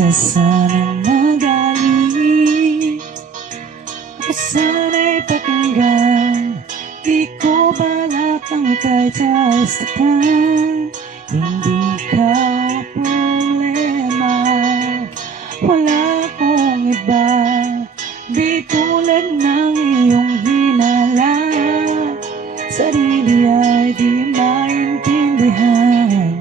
ka sanang magaling, ako sana'y pakinggan. Di ko balak ang ika'y tastakan. Hindi ka problema, wala akong iba. Di tulad ng iyong hinala, sarili ay di maintindihan.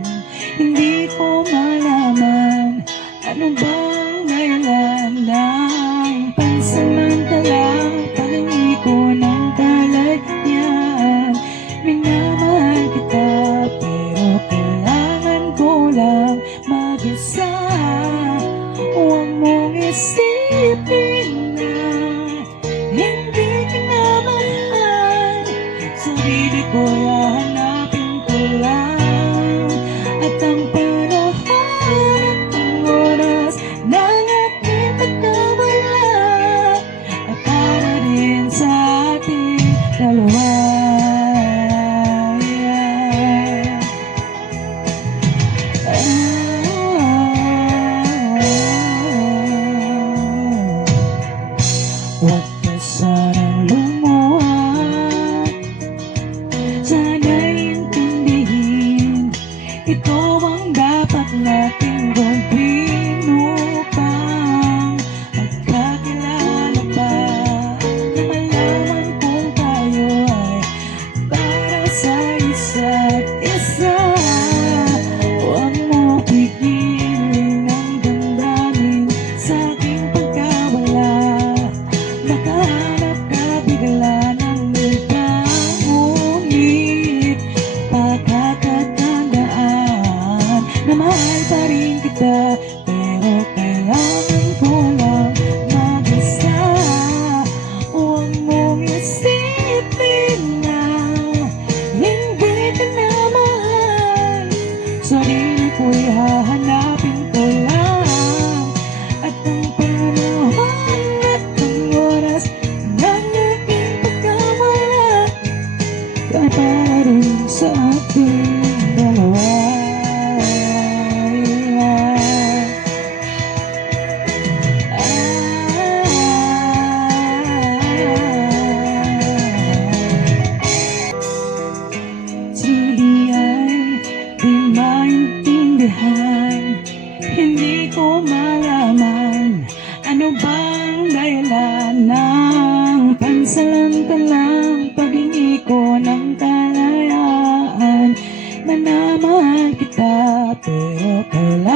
Hindi ko malaman ano bang dahilan ng pansamantalang palingi ko ng kalayaan. Minamahal kita pero kailangan ko lang mag-isa. Huwag mong isipin na hindi ka na mahal. Sarili ko hahanapin ko lang, at ang panahon at ang oras ng aking pagkawala ay para din sa ating dalawa. Huwag ka sanang lumuha, sana'y intindihin. Ito ang dapat nating gawin upang magkakilala pa, na malaman kung tayo ay para sa isa't isa. Huwag mo pigilin ang damdamin sa aking pagkawala. Makahanap ka bigla ng iba, ngunit pagkakatandaan na mahal pa rin kita, pero kailangan ko lang mag-isa. Huwag mong isipin na hindi ka na mahal. Sarili ko'y hahanapin ko lang, at ang panahon at ang oras ng aking pagkawala ay para rin sa ating dalawa. Sarili ay di maintindihan. Hindi ko malaman ano bang dahilan ng pansamantalang paghingi ko ng kalayaan. Minamahal kita pero kailangan